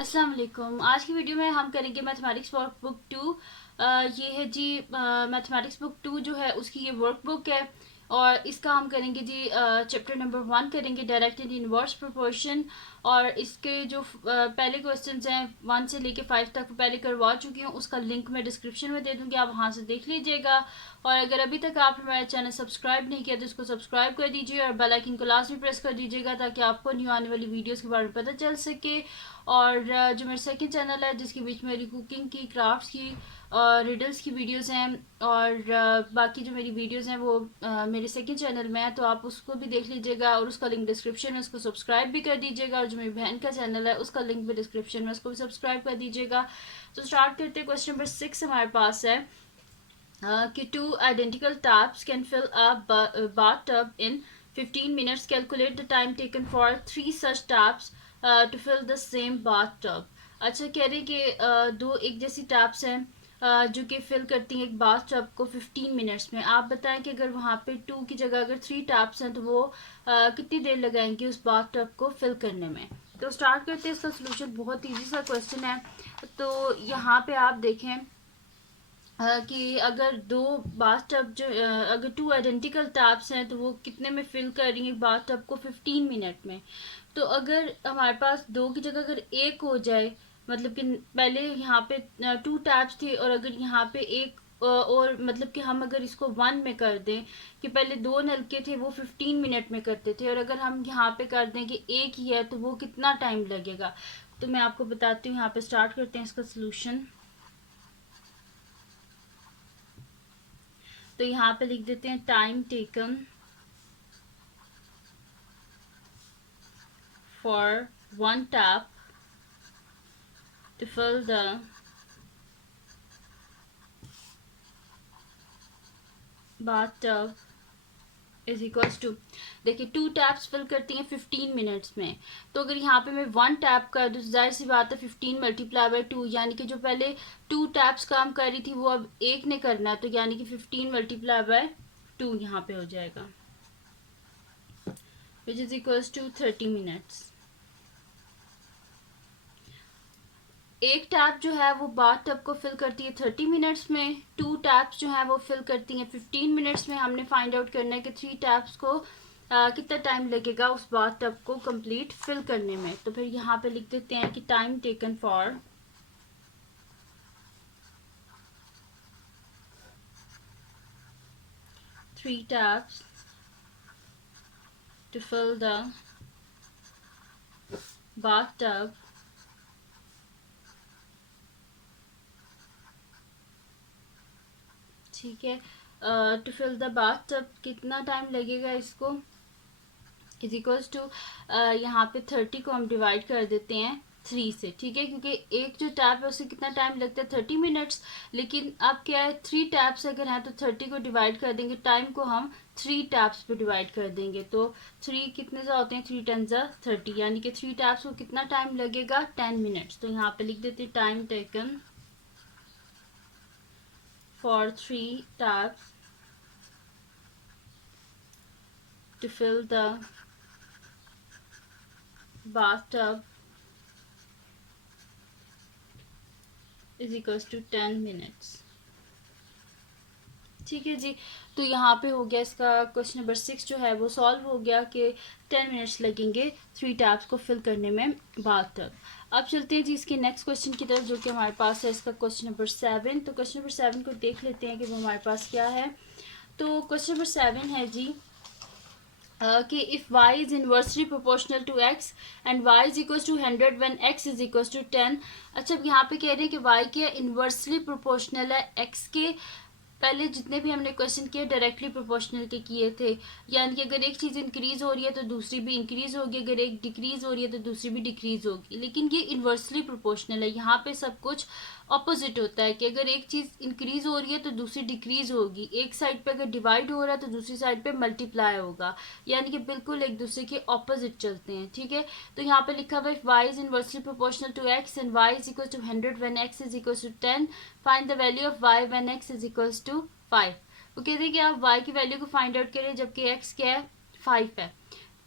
अस्सलाम वालेकुम। आज की वीडियो में हम करेंगे मैथमेटिक्स वर्कबुक 2। ये है जी मैथमेटिक्स बुक 2 जो है उसकी ये वर्कबुक है और इसका हम करेंगे जी चैप्टर नंबर 1 करेंगे डायरेक्ट एंड इनवर्स प्रोपोर्शन। और इसके जो पहले क्वेश्चंस हैं 1 से लेके 5 तक पहले करवा चुकी हूँ, उसका लिंक मैं डिस्क्रिप्शन में दे दूँगी, आप वहाँ से देख लीजिएगा। और अगर अभी तक आपने मेरा चैनल सब्सक्राइब नहीं किया तो इसको सब्सक्राइब कर दीजिए और बेल आइकन को लास्ट में प्रेस कर दीजिएगा ताकि आपको न्यू आने वाली वीडियोस के बारे में पता चल सके। और जो मेरा सेकंड चैनल है जिसके बीच में मेरी कुकिंग की, क्राफ्ट्स की, रिडल्स की वीडियोस हैं और बाकी जो मेरी वीडियोस हैं वो मेरे सेकंड चैनल में है, तो आप उसको भी देख लीजिएगा और उसका लिंक डिस्क्रिप्शन में, उसको सब्सक्राइब भी कर दीजिएगा। और जो मेरी बहन का चैनल है उसका लिंक भी डिस्क्रिप्शन में, उसको भी सब्सक्राइब कर दीजिएगा। तो स्टार्ट करते हैं। क्वेश्चन नंबर 6 हमारे पास है कि two identical taps can fill a bathtub in 15 minutes. Calculate the time taken for 3 such taps to fill the same bathtub. अच्छा, कह रहे हैं कि दो एक जैसी टैप्स हैं जो कि फिल करती हैं एक बाथ टब को 15 मिनट्स में। आप बताएं कि अगर वहाँ पे 2 की जगह अगर 3 टैप्स हैं तो वो कितनी देर लगाएंगे उस बाथ टब को फिल करने में। तो स्टार्ट करते हैं इसका सोल्यूशन। बहुत ईजी सा क्वेश्चन है। तो यहाँ पे आप देखें कि अगर दो बाथटब जो अगर 2 आइडेंटिकल टैप्स हैं तो वो कितने में फिल कर रही हैं बाथटब को 15 मिनट में। तो अगर हमारे पास दो की जगह अगर एक हो जाए, मतलब कि पहले यहाँ पे 2 टैप्स थे और अगर यहाँ पे एक और मतलब कि हम अगर इसको 1 में कर दें कि पहले 2 नलके थे वो 15 मिनट में करते थे, और अगर हम यहाँ पे कर दें कि एक ही है तो वो कितना टाइम लगेगा। तो मैं आपको बताती हूँ। यहाँ पे स्टार्ट करते हैं इसका सोल्यूशन। तो यहाँ पे लिख देते हैं time taken for one tap to fill the bathtub is equals to, देखिए 2 टैप्स फिल करती हैं 15 मिनट्स में। तो अगर यहाँ पे मैं 1 टैप कर दूँ, जाहिर सी बात है 15 मल्टीप्लाई बाई 2, यानी कि जो पहले 2 टैप्स काम कर रही थी वो अब एक ने करना है, तो यानी कि 15 मल्टीप्लाई बाई 2 यहाँ पे हो जाएगा, which is equals to 30 minutes. एक टैप जो है वो बाथ टब को फिल करती है 30 मिनट्स में, 2 टैप्स जो है वो फिल करती हैं 15 मिनट्स में। हमने फाइंड आउट करना है कि 3 टैप्स को कितना टाइम लगेगा उस बाथ टब को कंप्लीट फिल करने में। तो फिर यहाँ पे लिख देते हैं कि time taken for 3 taps to fill the bath tub ठीक है। To fill the bath tub कितना टाइम लगेगा इसको, इज इक्वल्स टू यहाँ पे 30 को हम डिवाइड कर देते हैं 3 से, ठीक है, क्योंकि एक जो टैप है उसे कितना टाइम लगता है 30 मिनट्स। लेकिन अब क्या है 3 टैप्स अगर हैं तो 30 को डिवाइड कर देंगे, टाइम को हम 3 टैप्स पे डिवाइड कर देंगे। तो 3 कितने से होते हैं, 3 10 जा 30, यानी कि 3 टैप्स को कितना टाइम लगेगा 10 मिनट्स। तो यहाँ पे लिख देते हैं time taken for 3 taps to fill the bathtub is equals to 10 minutes। ठीक है जी। तो यहाँ पे हो गया इसका क्वेश्चन नंबर 6 जो है वो सॉल्व हो गया कि 10 मिनट्स लगेंगे 3 टैप्स को फिल करने में बाथटब। अब चलते हैं जी इसके नेक्स्ट क्वेश्चन की तरफ जो कि हमारे पास है इसका क्वेश्चन नंबर 7। तो क्वेश्चन नंबर 7 को देख लेते हैं कि वो हमारे पास क्या है। तो क्वेश्चन नंबर 7 है जी कि if y is inversely proportional to x and y is equal to 100 when x is equal to 10। अच्छा, अब यहाँ पे कह रहे हैं कि y क्या इन्वर्सली प्रोपोर्शनल है x के। पहले जितने भी हमने क्वेश्चन किए डायरेक्टली प्रोपोर्शनल के किए थे, यानी कि अगर एक चीज़ इंक्रीज हो रही है तो दूसरी भी इंक्रीज होगी, अगर एक डिक्रीज हो रही है तो दूसरी भी डिक्रीज होगी। लेकिन ये इन्वर्सली प्रोपोर्शनल है, यहाँ पे सब कुछ ऑपोजिट होता है कि अगर एक चीज़ इंक्रीज हो रही है तो दूसरी डिक्रीज होगी, एक साइड पे अगर डिवाइड हो रहा है तो दूसरी साइड पे मल्टीप्लाई होगा, यानी कि बिल्कुल एक दूसरे के ऑपोजिट चलते हैं, ठीक है। तो यहाँ पे लिखा हुआ है y is inversely proportional to x and y is equal to 100 when x is equal to 10, find the value of y when x is equal to 5। वो कहते हैं कि आप y की वैल्यू को फाइंड आउट करें जबकि x क्या है 5 है।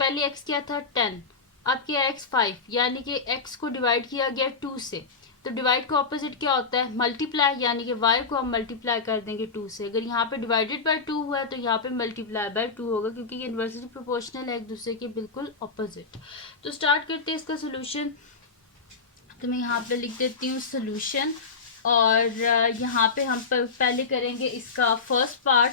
पहले x क्या था 10, आपके एक्स 5, यानी कि एक्स को डिवाइड किया गया 2 से, तो डिवाइड का ऑपोजिट क्या होता है? मल्टीप्लाई, यानी कि वाई को हम मल्टीप्लाई कर देंगे 2 से। अगर यहाँ पे डिवाइडेड बाय 2 हुआ है तो यहाँ पे मल्टीप्लाई बाय 2 होगा, क्योंकि ये इन्वर्सली प्रोपोर्शनल है एक दूसरे के बिल्कुल ऑपोजिट। तो स्टार्ट करते हैं इसका सोल्यूशन। तो मैं यहाँ पे लिख देती हूँ सोल्यूशन, और यहाँ पे हम पहले करेंगे इसका फर्स्ट पार्ट।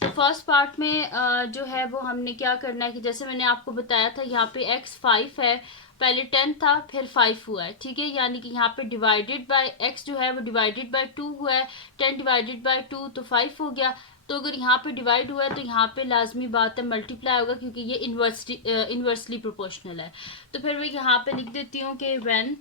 तो फर्स्ट पार्ट में जो है वो हमने क्या करना है कि जैसे मैंने आपको बताया था, यहाँ पे x 5 है, पहले 10 था फिर 5 हुआ है, ठीक है। यानी कि यहाँ पे डिवाइडेड बाय x जो है वो डिवाइडेड बाय 2 हुआ है, 10 डिवाइडेड बाय 2 तो 5 हो गया। तो अगर यहाँ पे डिवाइड हुआ है तो यहाँ पे लाजमी बात है मल्टीप्लाई होगा, क्योंकि ये इन्वर्सली प्रोपोर्शनल है। तो फिर मैं यहाँ पे लिख देती हूँ कि when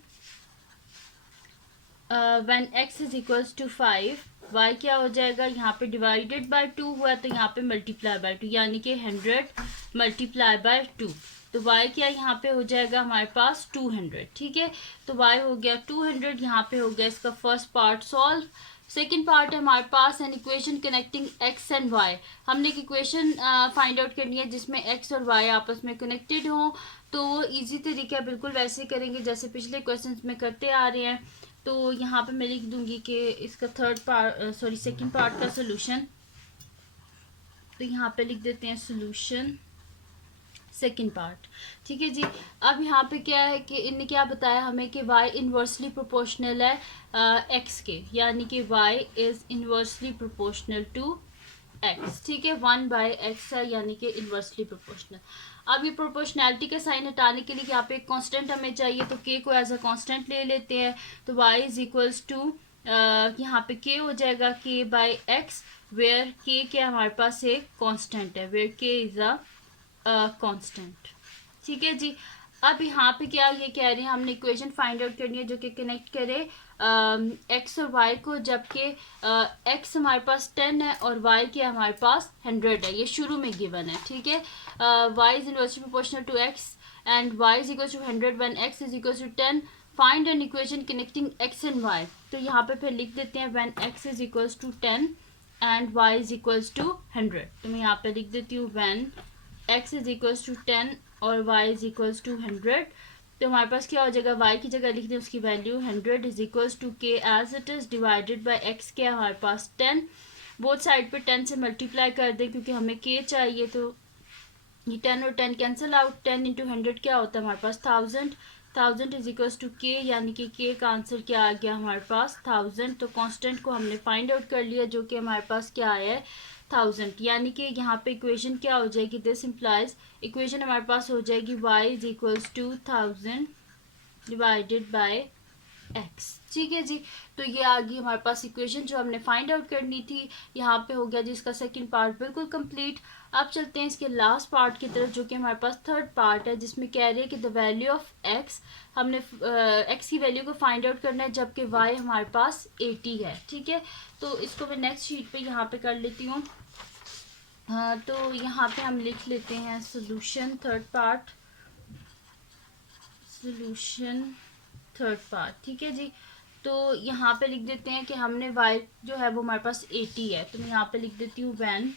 x is equals to 5, y क्या हो जाएगा? यहाँ पे डिवाइडेड बाय 2 हुआ है तो यहाँ पे मल्टीप्लाई बाय 2, यानी कि 100 मल्टीप्लाई बाय 2। तो y क्या यहाँ पे हो जाएगा हमारे पास? 200, ठीक है। तो y हो गया 200, यहाँ पे हो गया इसका first part solve. Second part है हमारे पास an equation connecting x and y। हमने एक इक्वेशन फाइंड आउट करनी है जिसमें x और y आपस में कनेक्टेड हों। तो वो ईजी तरीका बिल्कुल वैसे करेंगे जैसे पिछले क्वेश्चन में करते आ रहे हैं। तो यहाँ पे मैं लिख दूंगी कि इसका सेकंड पार्ट का सोल्यूशन। तो यहाँ पे लिख देते हैं सोल्यूशन सेकंड पार्ट, ठीक है जी। अब यहाँ पे क्या है कि इनने क्या बताया हमें कि y इन्वर्सली प्रोपोर्शनल है x के, यानी कि y is inversely proportional to x, ठीक है। 1/x है, यानी कि इन्वर्सली प्रोपोर्शनल। अब ये प्रोपोर्शनैलिटी का साइन हटाने के लिए यहाँ पे एक कांस्टेंट हमें चाहिए, तो k को एज अ कांस्टेंट ले लेते हैं। तो y इज इक्वल्स टू यहाँ पे k हो जाएगा k/x, वेयर k क्या हमारे पास एक कांस्टेंट है, where k is a constant, ठीक है जी। अब यहाँ पे क्या ये कह रहे हैं, हमने इक्वेशन फाइंड आउट करनी है जो कि कनेक्ट करे x और y को, जबकि x हमारे पास 10 है और y क्या हमारे पास 100 है, ये शुरू में गिवन है, ठीक है। y is inversely proportional to x and y is equal to 100 when x is equal to 10। Find an equation connecting x and y। तो यहाँ पे फिर लिख देते हैं when x is equal to 10 and y is equal to 100। तो मैं यहाँ पे लिख देती हूँ when x is equal to 10 और y इज इक्वल टू 100। तो हमारे पास क्या हो जाएगा, y की जगह लिख दें उसकी value 100 is equals to k as it is divided by x क्या हमारे पास 10। बोथ साइड पे 10 से मल्टीप्लाई कर दें क्योंकि हमें k चाहिए। तो ये 10 और 10 कैंसिल आउट, 10 इंटू 100 क्या होता है हमारे पास 1000। 1000 इज इक्वल्स टू k, यानी कि k का आंसर क्या आ गया हमारे पास 1000। तो कांस्टेंट को हमने फाइंड आउट कर लिया जो कि हमारे पास क्या आया है 1000, यानी कि यहाँ पे इक्वेशन क्या हो जाएगी, दिस इम्प्लाइज इक्वेशन हमारे पास हो जाएगी y is equals to 1000 divided by x, ठीक है जी। तो ये आ गई हमारे पास इक्वेशन जो हमने फाइंड आउट करनी थी। यहाँ पे हो गया जी इसका सेकंड पार्ट बिल्कुल कंप्लीट। अब चलते हैं इसके लास्ट पार्ट की तरफ जो कि हमारे पास थर्ड पार्ट है, जिसमें कह रहे हैं कि द वैल्यू ऑफ x, हमने x की वैल्यू को फाइंड आउट करना है जबकि y हमारे पास 80 है, ठीक है। तो इसको मैं नेक्स्ट शीट पे यहाँ पे कर लेती हूँ। तो यहाँ पे हम लिख लेते हैं solution third part, solution third part, ठीक है जी। तो यहाँ पे लिख देते हैं कि हमने y जो है वो हमारे पास 80 है। तो मैं यहाँ पे लिख देती हूँ when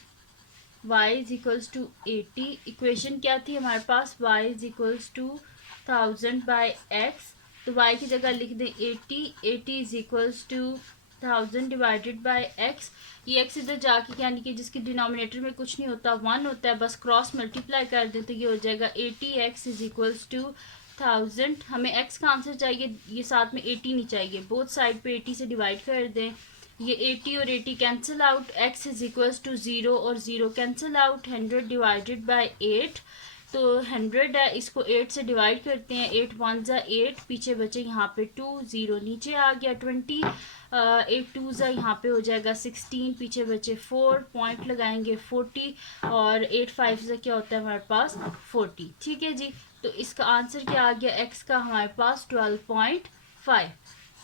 y is equals to 80। Equation क्या थी हमारे पास, y is equals to 1000 by x। तो y की जगह लिख दें 80, 80 is equals to 1000 divided by x। ये x इधर जाके यानी कि जिसके डिनोमिनेटर में कुछ नहीं होता 1 होता है, बस क्रॉस मल्टीप्लाई कर दें तो ये हो जाएगा 80x इज इक्वल्स टू 1000। हमें x का आंसर चाहिए, ये साथ में 80 नहीं चाहिए, बोथ साइड पे 80 से डिवाइड कर दें। ये 80 और 80 cancel out, x is equals to 0 और 0 कैंसिल आउट, 100 डिवाइडेड बाय 8। तो 100 है, इसको 8 से डिवाइड करते हैं, 8 1 ज़ा 8, पीछे बचे यहाँ पे 2, 0 नीचे आ गया 20, 8 2 ज़ा यहाँ पे हो जाएगा 16, पीछे बचे 4, पॉइंट लगाएंगे 40 और 8 5 ज़ा क्या होता है हमारे पास 40, ठीक है जी। तो इसका आंसर क्या आ गया x का हमारे पास 12.5।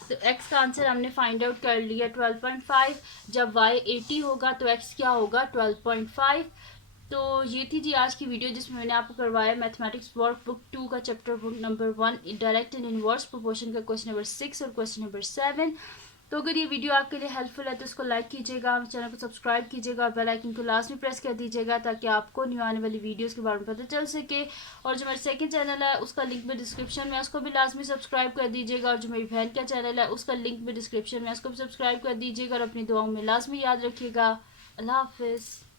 तो x का आंसर हमने फाइंड आउट कर लिया 12.5। जब y 80 होगा तो x क्या होगा 12.5। तो ये थी जी आज की वीडियो जिसमें मैंने आपको करवाया मैथमेटिक्स वर्क बुक 2 का chapter book number 1 direct and inverse proportion का क्वेश्चन नंबर 6 और क्वेश्चन नंबर 7। तो अगर ये वीडियो आपके लिए हेल्पफुल है तो इसको लाइक कीजिएगा, चैनल को सब्सक्राइब कीजिएगा और बेल आइकन को लास्ट में प्रेस कर दीजिएगा ताकि आपको न्यू आने वाली वीडियोस के बारे में पता चल सके। और जो मेरा सेकंड चैनल है उसका लिंक भी डिस्क्रिप्शन में, उसको भी लाजमी सब्सक्राइब कर दीजिएगा। और जो मेरी बहन का चैनल है उसका लिंक भी डिस्क्रिप्शन में, उसको भी सब्सक्राइब कर दीजिएगा। और अपनी दुआओं में लाजमी याद रखिएगा। अल्लाह हाफिज़।